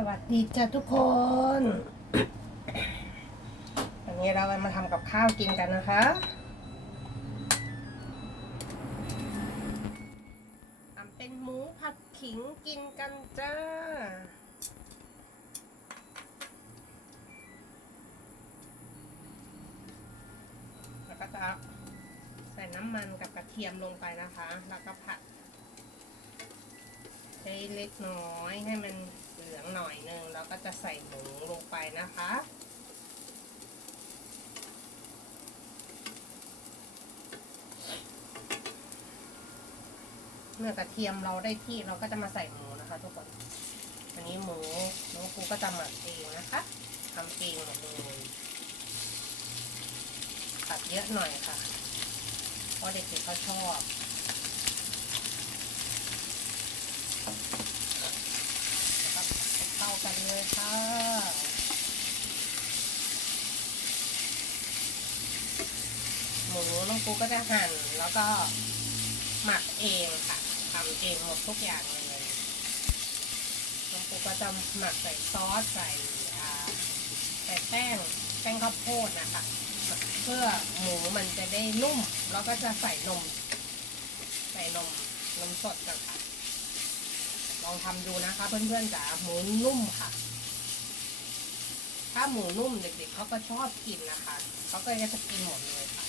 สวัสดีจ้ะทุกคนวันนี้เรามาทำกับข้าวกินกันนะคะ ทำเป็นหมูผัดขิงกินกันจ้า แล้วก็จะใส่น้ำมันกับกระเทียมลงไปนะคะ แล้วก็ผัดให้เล็กน้อยให้มัน เหลืองหน่อยนึงแล้วก็จะใส่หมูลงไปนะคะ เมื่อกระเทียมเราได้ที่เราก็จะมาใส่หมูนะคะ ทุกคนอันนี้หมูน้องครูก็จะหมักเองนะคะทำเองหมดเลยผัดเยอะหน่อยค่ะเพราะเด็กๆเขาชอบ เลยค่ะหมูน้องปูก็จะหั่นแล้วก็หมักเองค่ะทำเองหมดทุกอย่างเลยน้องปูก็จะหมักใส่ซอสใส่อ่าใส่แป้งแป้งข้าวโพดนะคะเพื่อหมูมันจะได้นุ่ม แล้วก็จะใส่นม ใส่นมนมสดนะคะ ลองทำดูนะคะ เพื่อนๆจ๋าหมูนุ่มค่ะ ถ้าหมูนุ่มเด็กๆเขาก็ชอบกินนะคะเขาก็จะกินหมดเลยค่ะ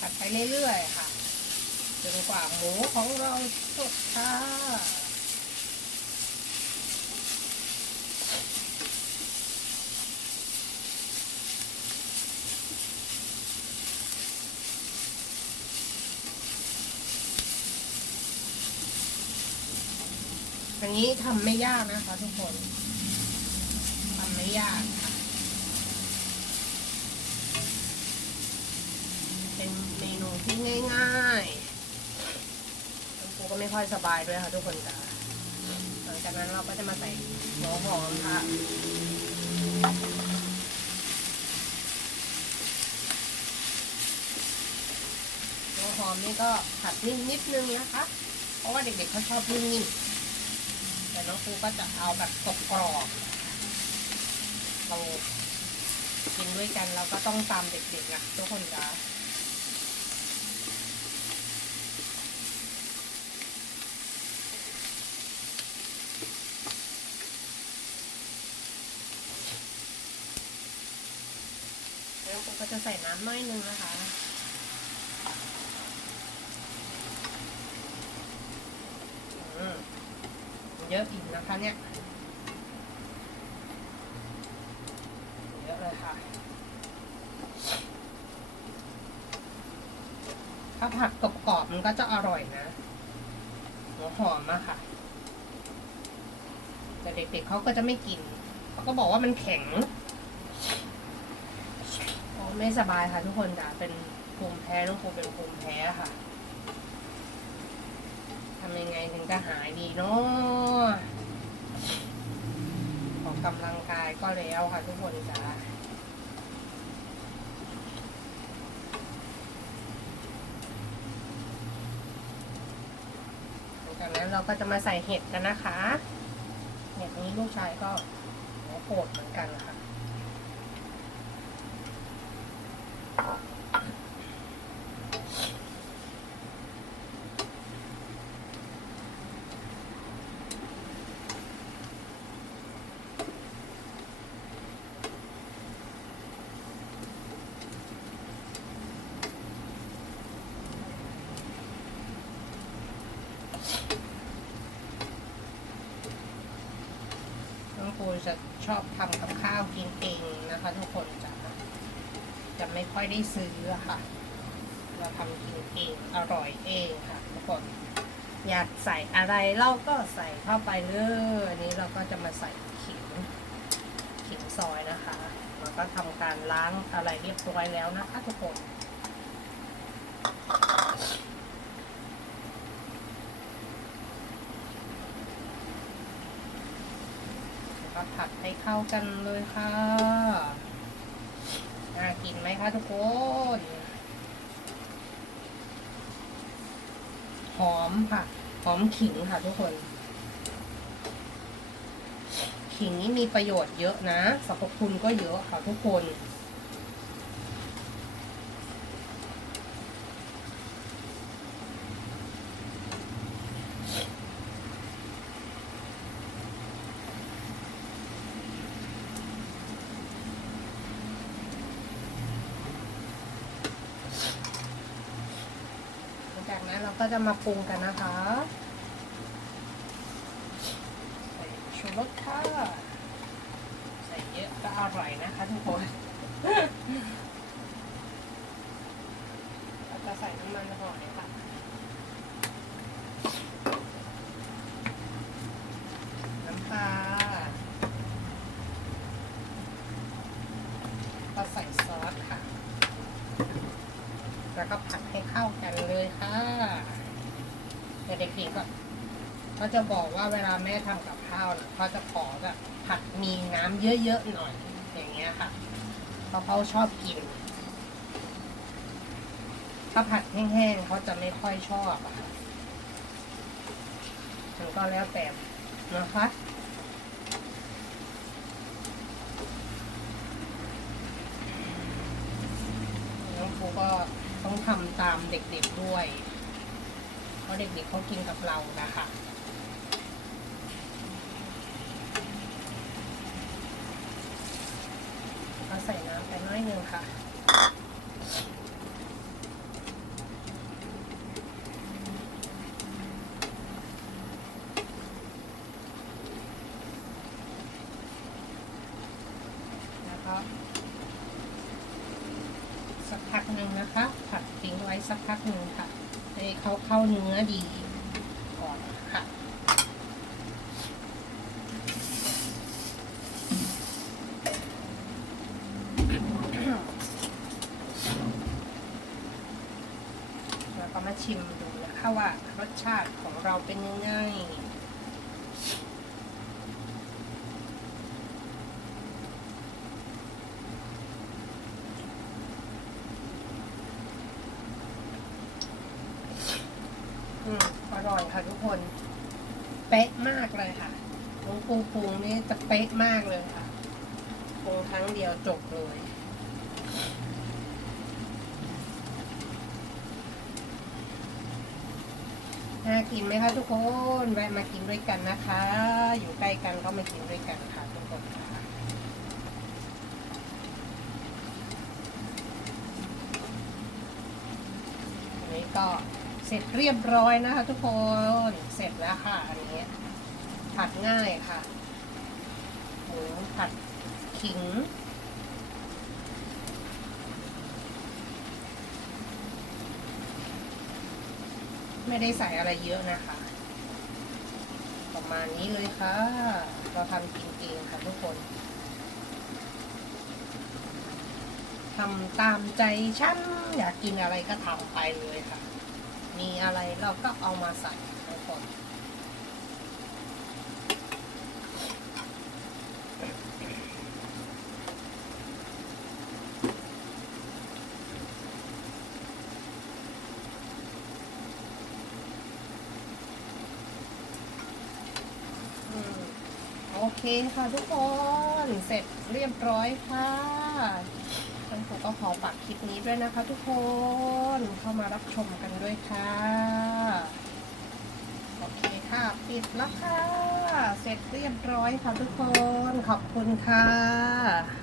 ผัดไปเรื่อยๆค่ะ จนกว่าหมูของเราสุกค่ะอันนี้ทำไม่ยากนะคะ ทุกคนทำไม่ยากค่ะเป็นเมนูที่ง่าย ๆ ก็ไม่ค่อยสบายด้วยค่ะทุกคนจ้ะหลังจากนั้นเราก็จะมาใส่หัวหอมค่ะหัวหอมนี่ก็ผัดนิ่มนิดนึงนะคะ เพราะว่าเด็กๆเขาชอบนิ่มๆแต่น้องครูก็จะเอาแบบกรอบๆเรากินด้วยกันเราก็ต้องตามเด็กๆนะทุกคนจ้ะ แล้วผมก็จะ ใส่น้ำน้อยนึงนะคะอืมเยอะอีกนะคะเนี่ย เยอะเลยค่ะถ้าผัดกรอบๆมันก็จะอร่อยนะหัวหอมอะค่ะ แต่เด็กๆเขาก็จะไม่กิน เขาก็บอกว่ามันแข็ง ไม่สบายค่ะทุกคนจ้ะเป็นภูมิแพ้ต้องคงเป็นภูมิแพ้ค่ะทำยังไงถึงจะหายดีเนาะออกกำลังกายก็แล้วค่ะทุกคนจ้ะหลังจากนั้นเราก็จะมาใส่เห็ดกันนะคะ เห็ดนี้ลูกชายก็หัวโปรดเหมือนกันค่ะ จะชอบทำกับข้าวกินเองนะคะ ทุกคนจะจะไม่ค่อยได้ซื้อค่ะ เราทำกินเองอร่อยเองค่ะ ทุกคน อยากใส่อะไรเราก็ใส่เข้าไปเลยอันนี้เราก็จะมาใส่ขิงขิงซอยนะคะ แล้วก็ทำการล้างอะไรเรียบร้อยแล้วนะคะ ทุกคน ก็ผัดให้เข้ากันเลยค่ะ น่ากินไหมคะทุกคน หอมค่ะ หอมขิงค่ะทุกคน ขิงนี่มีประโยชน์เยอะนะสรรพคุณก็เยอะค่ะทุกคน ก็จะมาปรุงกันนะคะใส่ชูรสค่ะ ใส่เยอะก็อร่อยนะคะทุกคน เราจะใส่น้ำมันหอยค่ะ น้ำปลาก็ใส่ซอสค่ะ แล้วก็ผัดให้เข้ากันเลยค่ะแต่เด็กๆก็เขาจะบอกว่าเวลาแม่ทำกับข้าวนะเขาจะขอแบบผัดมีน้ำเยอะๆหน่อย อย่างเงี้ยค่ะ เพราะเขาชอบกิน ถ้าผัดแห้งๆเขาจะไม่ค่อยชอบอะค่ะมันก็แล้วแต่นะคะน้องครูก็ ต้องทำตามเด็กๆด้วย เพราะเด็กๆเขากินกับเรานะคะก็ใส่น้ำไปน้อยนึงค่ะ แล้วก็ สัก พักหนึ่งนะคะ ผัดทิ้งไว้สักพักหนึ่งค่ะ ให้เขาเข้าเนื้อดีก่อนค่ะ แล้วก็มาชิมดูนะคะว่ารสชาติของเราเป็นยังไง อืมอร่อย ค่ะทุกคน เป๊ะมากเลยค่ะน้องปูปรุงนี่จะเป๊ะมากเลยค่ะปรุงครั้งเดียวจบเลยน่ากินไหมคะทุกคนแวะมากินด้วยกันนะคะ อยู่ใกล้กันก็มากินด้วยกันค่ะทุกคนค่ะอันนี้ก็ เสร็จเรียบร้อยนะคะ ทุกคน เสร็จแล้วค่ะอันนี้ผัดง่ายค่ะหมูผัดขิง ไม่ได้ใส่อะไรเยอะนะคะ ประมาณนี้เลยค่ะ เราทำกินเองค่ะทุกคนทำตามใจฉันอยากกินอะไรก็ทำไปเลยค่ะ มีอะไรเราก็เอามาใส่ทุกคนอืมโอเคค่ะทุกคน เสร็จเรียบร้อยค่ะ ท่านผู้ก็ขอฝากคลิปนี้ด้วยนะคะทุกคนเข้ามารับชมกันด้วยค่ะ โอเคค่ะ ปิดแล้วค่ะ เสร็จเรียบร้อยค่ะทุกคน ขอบคุณค่ะ